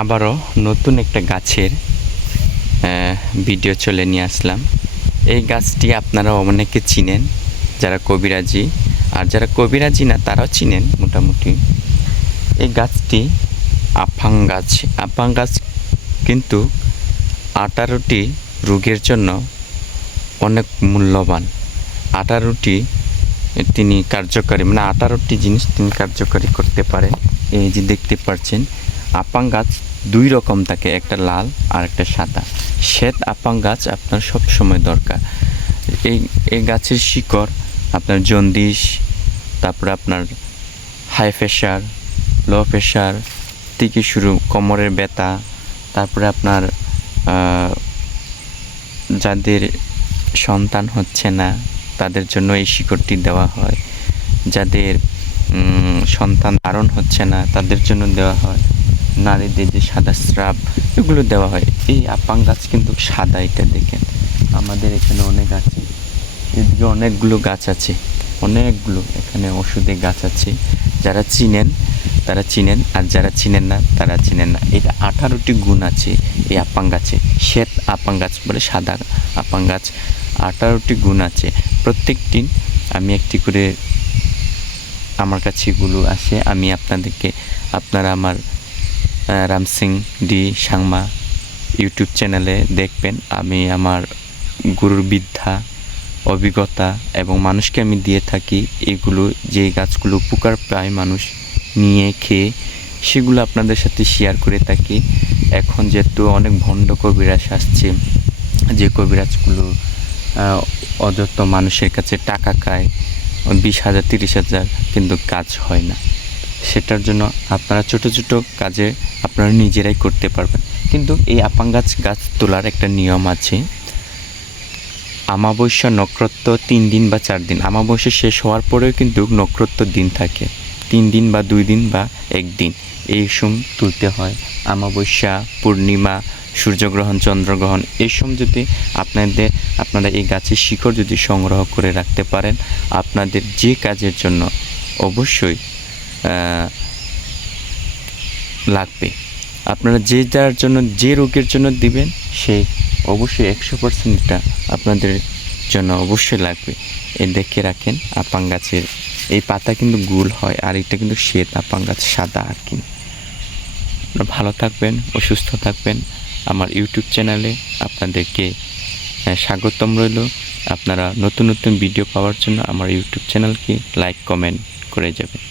আবারও নতুন একটা গাছের ভিডিও চলে নিয়ে আসলাম। এই গাছটি আপনারা অনেকে চিনেন, যারা কবিরাজি, আর যারা কবিরাজি না তারাও চিনেন মোটামুটি। এই গাছটি আফাং গাছ। আফাং গাছ কিন্তু 18টি রোগের জন্য অনেক মূল্যবান। 18টি তিনি কার্যকারী, মানে 18টি জিনিস তিনি কার্যকারী করতে পারেন। এই যে দেখতে পাচ্ছেন, আপাং গাছ দুই রকম থাকে, একটা লাল আর একটা সাদা। শ্বেত আপাং গাছ আপনার সব সময় দরকার। এই গাছের শিকড় আপনার জন্ডিস, তারপরে আপনার হাই প্রেশার, লো প্রেশার থেকে শুরু, কোমরের ব্যথা, তারপরে আপনার যাদের সন্তান হচ্ছে না তাদের জন্য এই শিকড়টি দেওয়া হয়। যাদের সন্তান ধারণ হচ্ছে না তাদের জন্য দেওয়া হয়। নারীদের যে সাদা স্রাব, এগুলো দেওয়া হয়। এই আপাং গাছ কিন্তু সাদা, এটা দেখেন আমাদের এখানে অনেক আছে, এদিকে অনেকগুলো গাছ আছে, অনেকগুলো এখানে ওষুধে গাছ আছে। যারা চিনেন তারা চিনেন, আর যারা চিনেন না তারা চিনেন না। এটা 18টি গুণ আছে এই আপাং গাছে। শ্বেত আপাং গাছ বলে, সাদা আপাং গাছ। 18টি গুণ আছে। প্রত্যেকটি আমি একটি করে, আমার কাছে এগুলো আসে, আমি আপনাদেরকে, আপনারা আমার রামসিং ডি সাংমা ইউটিউব চ্যানেলে দেখবেন। আমি আমার গুরুর বিদ্যা, অভিজ্ঞতা এবং মানুষকে আমি দিয়ে থাকি। এগুলো যে গাছগুলো উপকার পায় মানুষ নিয়ে খেয়ে, সেগুলো আপনাদের সাথে শেয়ার করে থাকি। এখন যেহেতু অনেক ভণ্ড কবিরাজ আসছে, যে কবিরাজগুলো অযথা মানুষের কাছে টাকা খায়, 20,000 30,000, কিন্তু কাজ হয় না। সেটার জন্য আপনারা ছোট ছোট কাজে আপনারা নিজেরাই করতে পারবেন। কিন্তু এই আপাং গাছ তোলার একটা নিয়ম আছে। অমাবস্যা নক্ষত্র 3 দিন বা 4 দিন, অমাবস্যা শেষ হওয়ার পরেও কিন্তু নক্ষত্র দিন থাকে, 3 দিন বা 2 দিন বা 1 দিন, এই সময় তুলতে হয়। অমাবস্যা, পূর্ণিমা, সূর্যগ্রহণ, চন্দ্রগ্রহণ, এই সময় যদি আপনারা এই গাছের শিকড় যদি সংগ্রহ করে রাখতে পারেন, আপনাদের যে কাজের জন্য অবশ্যই লাগবে, আপনারা যে যার জন্য, যে রোগের জন্য দিবেন, সে অবশ্যই 100% আপনাদের জন্য অবশ্যই লাগবে। দেখে রাখেন আপাং গাছের এই পাতা কিন্তু গোল হয়, আর এটা কিন্তু শ্বেত আপাং গাছ, সাদা আর কি। ভালো থাকবেন ও সুস্থ থাকবেন। আমার ইউটিউব চ্যানেলে আপনাদেরকে স্বাগতম রইল। আপনারা নতুন নতুন ভিডিও পাওয়ার জন্য আমার ইউটিউব চ্যানেলকে লাইক কমেন্ট করে যাবেন।